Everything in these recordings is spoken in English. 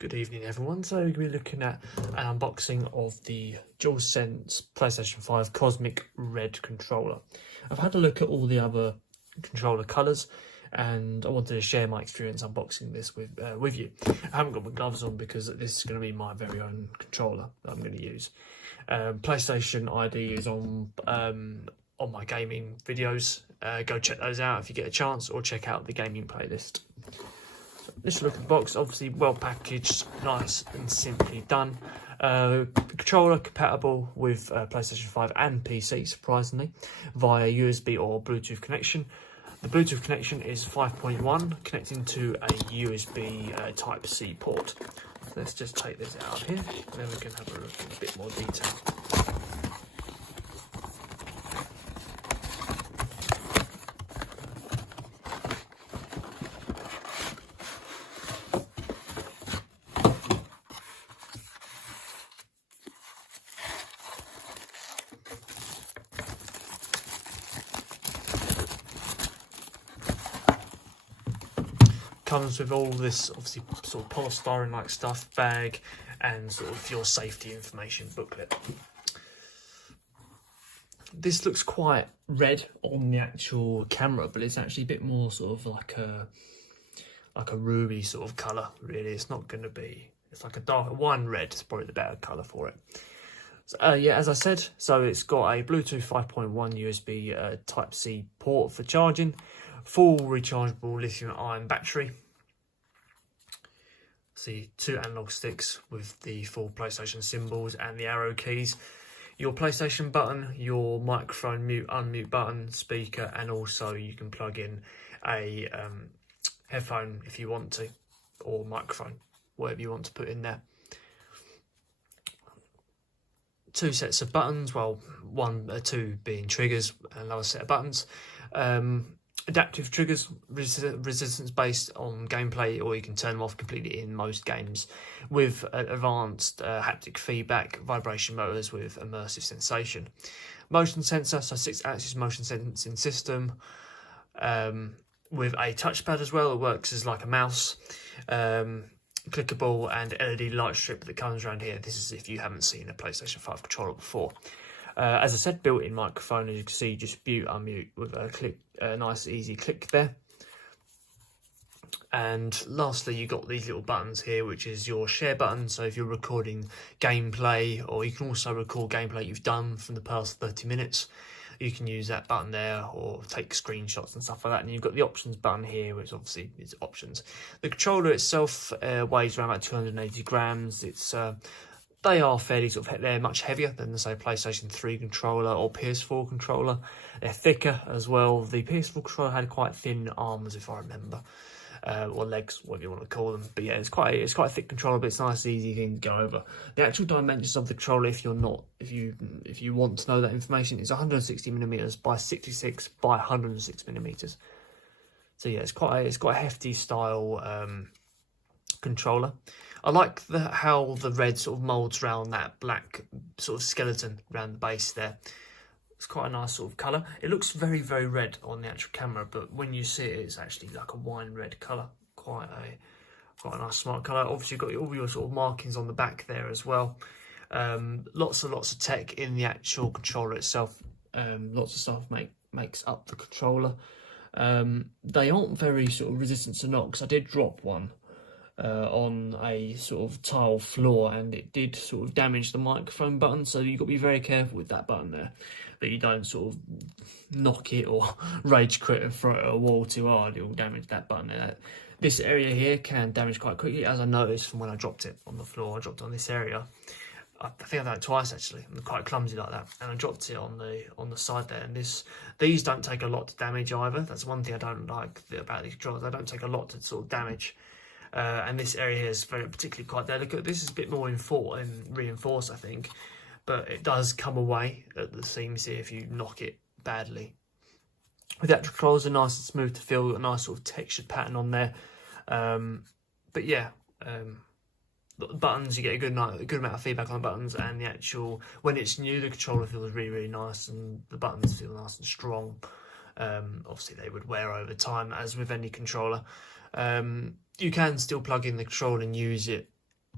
Good evening everyone, so we're going to be looking at an unboxing of the DualSense PlayStation 5 Cosmic Red controller. I've had a look at all the other controller colours and I wanted to share my experience unboxing this with you. I haven't got my gloves on because this is going to be my very own controller that I'm going to use. PlayStation ID is on my gaming videos. Go check those out if you get a chance, or check out the gaming playlist. This look at the box, obviously well packaged, nice and simply done. Controller compatible with PlayStation 5 and PC, surprisingly, via USB or Bluetooth connection. The Bluetooth connection is 5.1, connecting to a USB Type-C port. Let's just take this out of here, and then we can have a look in a bit more detail. Comes with all this obviously sort of polystyrene like stuff, bag, and sort of your safety information booklet. This looks quite red on the actual camera, but it's actually a bit more sort of like a ruby sort of colour, really. It's not going to be, it's like a dark wine red is probably the better colour for it. So, yeah, as I said, so it's got a Bluetooth 5.1 USB Type-C port for charging, full rechargeable lithium-ion battery. See, 2 analog sticks with the full PlayStation symbols and the arrow keys. Your PlayStation button, your microphone mute, unmute button, speaker, and also you can plug in a headphone if you want to, or microphone, whatever you want to put in there. 2 sets of buttons, well, two being triggers, and another set of buttons. Adaptive triggers, resistance based on gameplay, or you can turn them off completely in most games, with advanced haptic feedback, vibration motors with immersive sensation. Motion sensor, so 6-axis motion sensing system, with a touchpad as well. It works as like a mouse. Clickable and LED light strip that comes around here. This is if you haven't seen a PlayStation 5 controller before. As I said, built-in microphone, as you can see, just mute, unmute with a click, a nice easy click there. And lastly, you got these little buttons here, which is your share button. So if you're recording gameplay, or you can also record gameplay you've done from the past 30 minutes, you can use that button there, or take screenshots and stuff like that. And you've got the options button here, which obviously is options. The controller itself weighs around about 280 grams. It's they are fairly sort of, they're much heavier than the, say, PlayStation 3 controller or PS4 controller. They're thicker as well. The PS4 controller had quite thin arms, if I remember, or legs, whatever you want to call them. But yeah, it's quite a thick controller, but it's nice, easy thing to go over. The actual dimensions of the controller, if you want to know that information, is 160mm by 66 by 106 millimeters. So yeah, it's quite a hefty style controller. I like how the red sort of moulds around that black sort of skeleton around the base there. It's quite a nice sort of colour. It looks very, very red on the actual camera, but when you see it, it's actually like a wine red colour. Quite a nice smart colour. Obviously, you've got all your sort of markings on the back there as well. Lots of tech in the actual controller itself. Lots of stuff makes up the controller. They aren't very sort of resistant to knocks. I did drop one on a sort of tile floor, and it did sort of damage the microphone button, so you've got to be very careful with that button there, that you don't sort of knock it or rage quit and throw it at a wall too hard. It will damage that button there. This area here can damage quite quickly, as I noticed from when I dropped it on the floor. I dropped it on this area. I think I've done it twice actually. I'm quite clumsy like that, and I dropped it on the side there. And these don't take a lot to damage either. That's one thing I don't like about these controllers. They don't take a lot to sort of damage. And this area here is particularly quite delicate. This is a bit more reinforced, I think, but it does come away at the seams here if you knock it badly. The actual controls are nice and smooth to feel, got a nice sort of textured pattern on there. But yeah, the buttons, you get a good amount of feedback on the buttons, and the actual, when it's new, the controller feels really, really nice, and the buttons feel nice and strong. Obviously they would wear over time, as with any controller. You can still plug in the controller and use it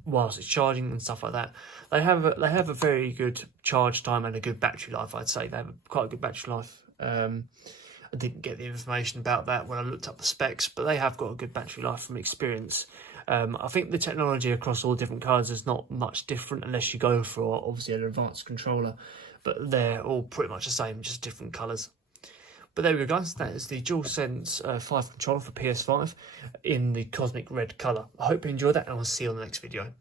whilst it's charging and stuff like that. They have a very good charge time and a good battery life. I'd say they have quite a good battery life. I didn't get the information about that when I looked up the specs, but they have got a good battery life from experience. I think the technology across all different colours is not much different unless you go for obviously an advanced controller, but they're all pretty much the same, just different colours. But there we go, guys. That is the DualSense 5 controller for PS5 in the Cosmic Red colour. I hope you enjoyed that, and I'll see you on the next video.